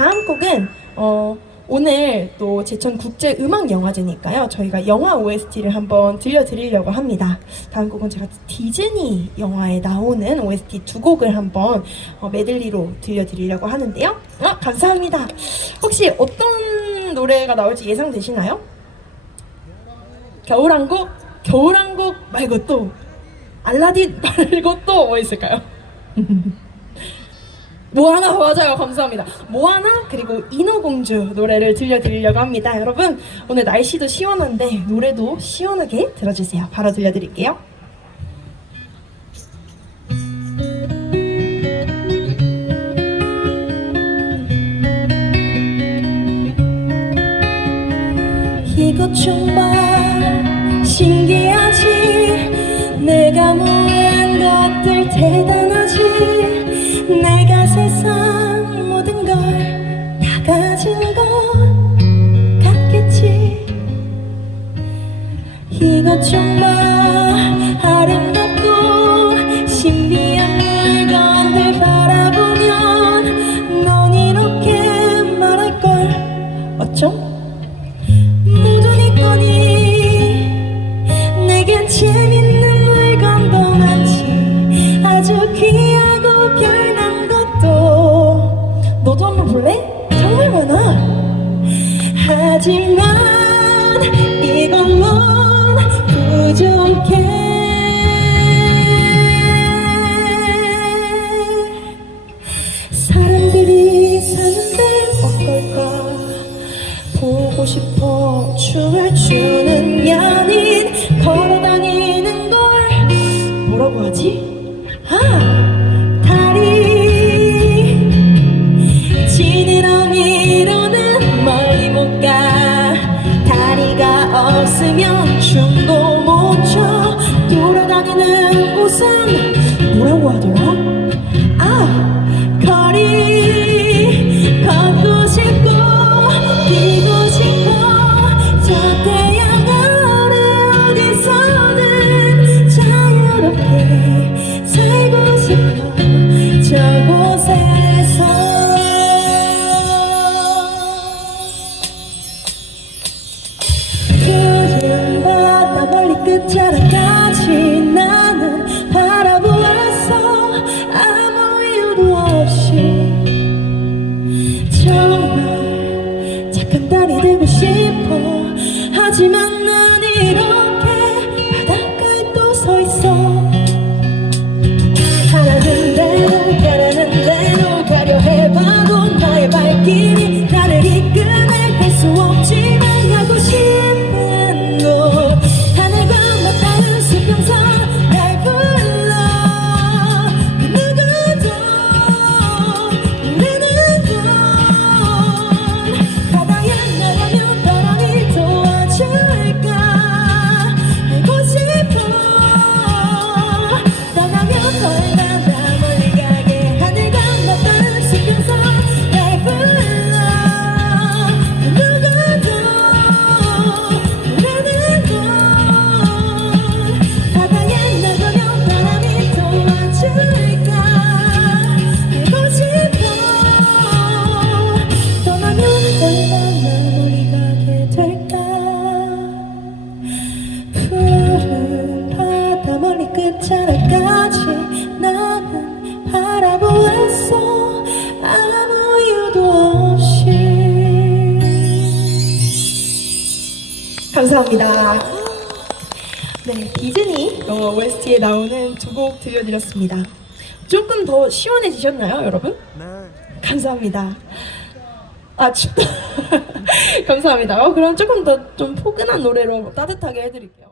다음 곡은 어, 오늘 또 제천 국제 음악 영화제니까요. 저희가 영화 OST를 한번 들려드리려고 합니다. 다음 곡은 제가 디즈니 영화에 나오는 OST 두 곡을 한번 어, 메들리로 들려드리려고 하는데요. 어, 감사합니다. 혹시 어떤 노래가 나올지 예상되시나요? 겨울왕국? 겨울왕국 말고 또 알라딘 말고 또 뭐 있을까요? 모아나 맞아요. 감사합니다. 모아나 그리고 인어공주 노래를 들려드리려고 합니다. 여러분 오늘 날씨도 시원한데 노래도 시원하게 들어주세요. 바로 들려드릴게요. 이것 정말 신기하지? 내가 모은 것들 대단하지 세상 모든 걸 다 가진 것 같겠지? 이것 정말 아름답고 신비한 물건들 바라보면 넌 이렇게 말할 걸 어쩜? 모두 네 거니. 내겐 재밌는 볼래? 정말 많아. 하지만 이걸론 부족해. 사람들이 사는데 어떨까? 보고 싶어 춤을 추는 연인 걸어다니는 걸. 뭐라고 하지? 아 없으면 춤도 못 춰. 돌아다니는 곳은 뭐라고 하더라? 아 거리. 걷고 싶고 뛰고 싶고 저 태양 아래 어디서든 자유롭게 살고 싶어. 저곳에 바라보았어. 아무 이유도 없이. 감사합니다. 네 디즈니 영화 OST에 나오는 두 곡 들려드렸습니다. 조금 더 시원해지셨나요 여러분? 네. 감사합니다. 아 춥다 감사합니다. 어, 그럼 조금 더 좀 포근한 노래로 따뜻하게 해드릴게요